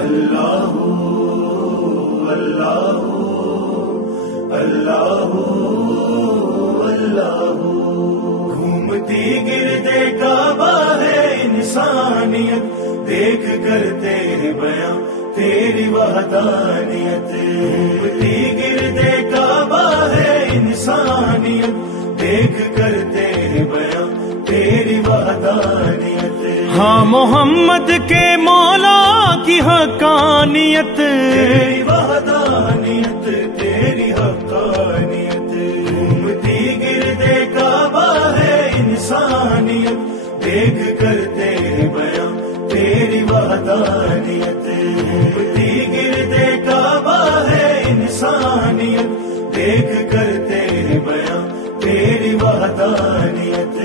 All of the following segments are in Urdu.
اللہ اللہ اللہ اللہ گھومتی گردے کعبہ ہے انسانیت، دیکھ کر تیرے بیاں تیری وحدانیت. گھومتی گردے کعبہ ہے انسانیت، دیکھ کر تیرے بیاں تیری وحدانیت. ہاں محمد کے مولا کی حقانیت، تیری وحدانیت تیری حقانیت. گھومتی گردے کعبہ ہے انسانیت، دیکھ کر تیرے بیاں تیری وحدانیت. گھومتی گردے کعبہ ہے انسانیت، دیکھ کر تیرے بیاں تیری وحدانیت.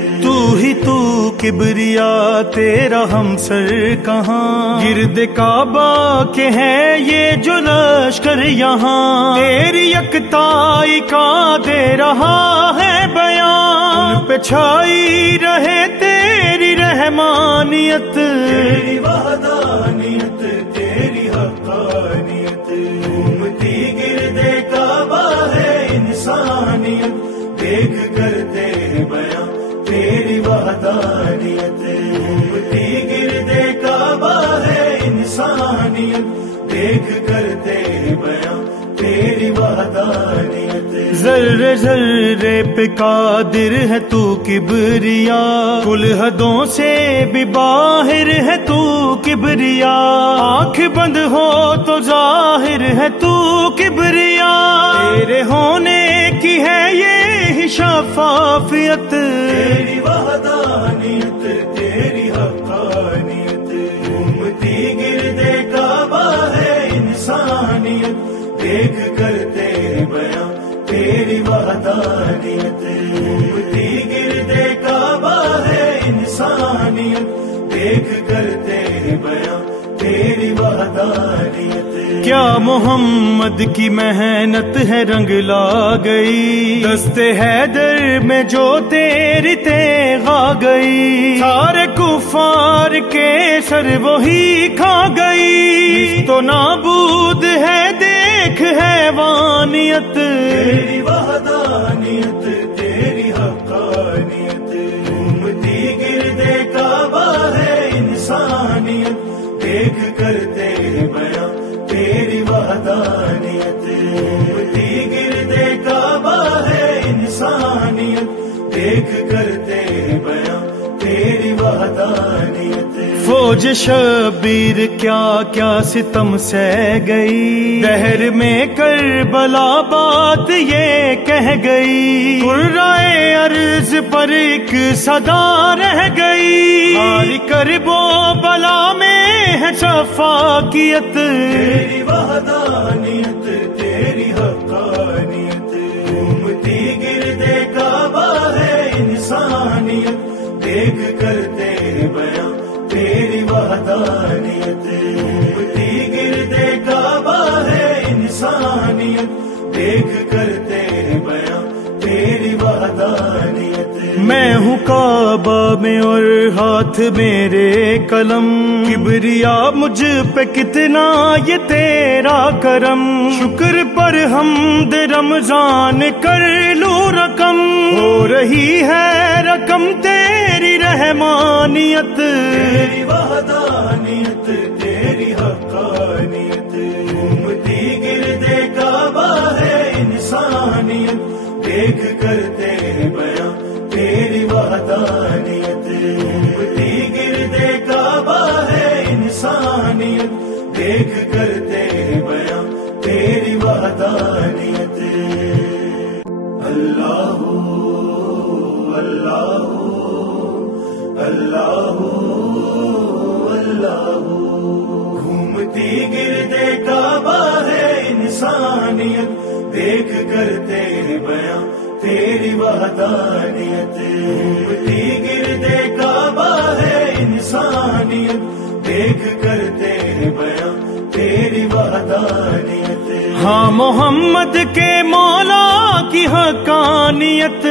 تو کبریا تیرا ہم سر کہاں، گرد کعبہ کے ہے یہ جو لشکر یہاں. تیری یکتائی کا دے رہا ہے بیان، ان پہ چھائی رہے تیری رحمانیت. تیری وحدانیت تیری حقانیت. گھومتی گردے کعبہ ہے انسانیت، دیکھ کر تیرے بیاں تیری وحدانیت. گھومتی گردے کعبہ ہے انسانیت، دیکھ کر تیرے بیاں تیری وحدانیت. ذرے ذرے پہ قادر ہے تو کبریا، کل حدوں سے بھی باہر ہے تو کبریا. آنکھ بند ہو تو ظاہر ہے تو کبریا، تیرے ہونے کی ہے یہ شفافیت. تیری وحدانیت تیری حقانیت. گھومتی گردے کعبہ ہے انسانیت، دیکھ کر تیرے بیاں تیری وحدانیت. گھومتی گردے کعبہ ہے انسانیت، دیکھ کر تیرے بیاں تیری وحدانیت. کیا محمد کی محنت ہے رنگ لا گئی، دست حیدر میں جو تیری تیغ آ گئی. سارے کفار کے سر وہی کھا گئی، تو نابود ہے دیکھ حیوانیت. تیری وحدانیت تیری حقانیت. گھومتی گردے کعبہ ہے انسانیت، دیکھ کر تیرے بیاں تیری وحدانیت. گھومتی گردے کعبہ ہے انسانیت، دیکھ کر تیرے بیاں تیری وحدانیت. فوج شبیر کیا کیا ستم سہ گئی، دہر میں کربلا بات یہ کہہ گئی. قرائے عرض پر ایک صدا رہ گئی، ہار کرب و بلا میں ہے شفاقیت. تیری وحدانیت تیری حقانیت. گھومتی گردے کعبہ ہے انسانیت، دیکھ کر تیرے بیاں تیری وحدانیت. گھومتی گردے کعبہ ہے انسانیت، دیکھ کر تیرے بیاں تیری وحدانیت. میں ہوں کعبہ میں اور ہاتھ میرے قلم، کبریا مجھ پہ کتنا یہ تیرا کرم. شکر پر حمد رمضان کر لوں رقم، ہو رہی ہے رقم تیری رحمانیت. تیری وحدانیت تیری حقانیت. گھومتی گردے کعبہ ہے انسانیت، دیکھ کر تیرے بیاں تیری وحدانیت. گھومتی گردے کعبہ ہے انسانیت، دیکھ کر تیرے بیاں تیری وحدانیت. اللہ اللہ اللہ اللہ گھومتی گردے کعبہ ہے انسانیت، دیکھ کر تیرے بیاں تیری وحدانیت. گھومتی گردے کعبہ ہے انسانیت، دیکھ کر تیرے بیاں تیری وحدانیت. ہاں محمد کے مولا کی حقانیت.